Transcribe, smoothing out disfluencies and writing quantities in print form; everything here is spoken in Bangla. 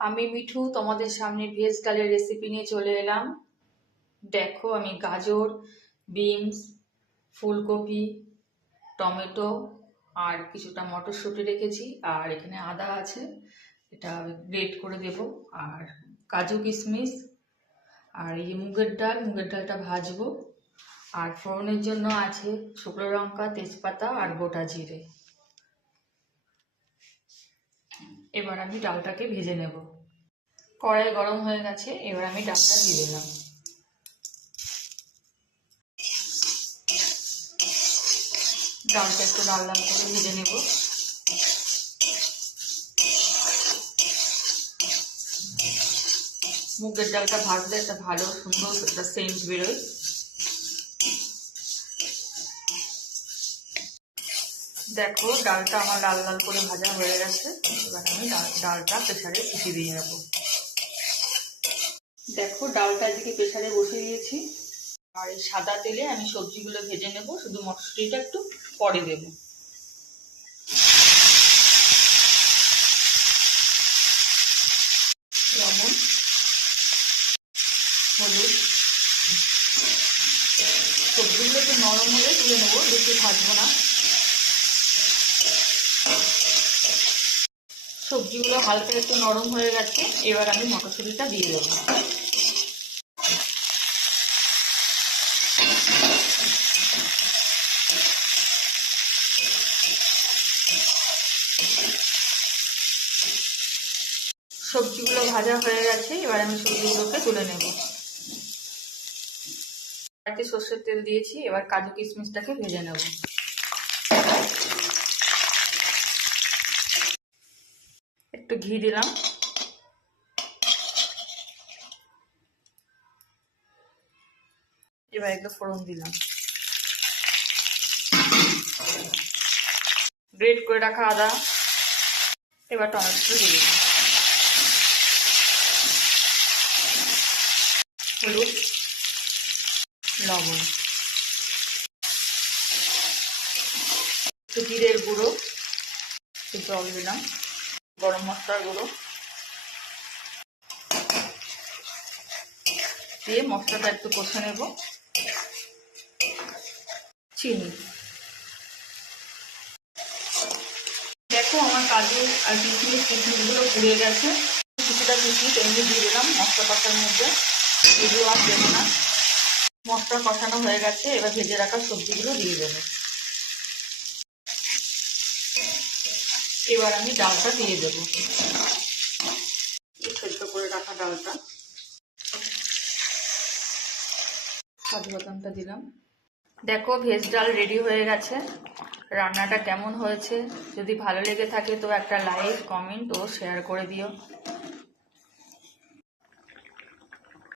আমি মিঠু তোমাদের সামনে ভেজ ডালের রেসিপি নিয়ে চলে এলাম। দেখো, আমি গাজর, বিনস, ফুলকপি, টমেটো আর কিছুটা মটরশুঁটি রেখেছি। আর এখানে আদা আছে, এটা গ্রেট করে দেব। আর কাজু কিশমিশ, আর এই যে মুগের ডালটা ভাজবো। আর ফোড়নের জন্য আছে শুকনো লঙ্কা, তেজপাতা আর গোটা জিরে। এবার আমি ডালটাকে ভেজে নেব। কড়াই গরম হয়ে গেছে, এবার আমি ডালটা দিয়ে দিলাম। ডালটা একটু লাল লাল করে ভেজে নেব। মুগের ডালটা ভাজলে একটা ভালো সুন্দর একটা সেন্ট বেরোয়। দেখো, ডালটা আমার লাল লাল করে ভাজা হয়ে গেছে। এবার আমি ডালটা প্রেসারে সিটি দিয়ে নেব। দেখো, ডালটা এদিকে প্রেসারে বসিয়ে দিয়েছি। আর এই সাদা তেলে আমি সবজিগুলো ভেজে নেব, শুধু মটরশুঁটিটা একটু পরে দেব। লবণ, হলুদ, সবজিগুলো একটু নরম হলে তুলে নেবো, বেশি ভাজবো না। সবজিগুলো হালকা একটু নরম হয়ে গেছে, এবার আমি মটরশুঁটিটা দিয়ে দেবো। সবজিগুলো ভাজা হয়ে গেছে, এবার আমি সবজিগুলোকে তুলে নেব। কড়াইতে সর্ষের তেল দিয়েছি, এবার কাজু কিশমিশটাকে ভেজে নেব। একটু ঘি দিলাম। এবার একটু ফোড়ন দিলাম। গ্রেট করে রাখা আদা, এবার টমেটো দিয়ে দিলাম। হলুদ, লবণ, একটু জিরের গুঁড়ো, একটু জল দিলাম, গরম মশলার গুঁড়ো দিয়ে মশলাটা একটু কষে নেব। চিনি। দেখো, আমার কাজু আর কিশমিশগুলো পুড়িয়ে গেছে। কিছুটা কিশমিশ এমনি দিয়ে দিলাম মশলা কষার মধ্যে, এগুলো আর দেবো না। মশলা কষানো হয়ে গেছে, এবার ভেজে রাখা সবজিগুলো দিয়ে দেবো। এবার আমি ডালটা দিয়ে দেবো, সেদ্ধ করে রাখা ডালটা। কাজু বাদামটা দিলাম। দেখো, ভেজ ডাল রেডি হয়ে গেছে। রান্নাটা কেমন হয়েছে যদি ভালো লেগে থাকে তো একটা লাইক, কমেন্ট ও শেয়ার করে দিও।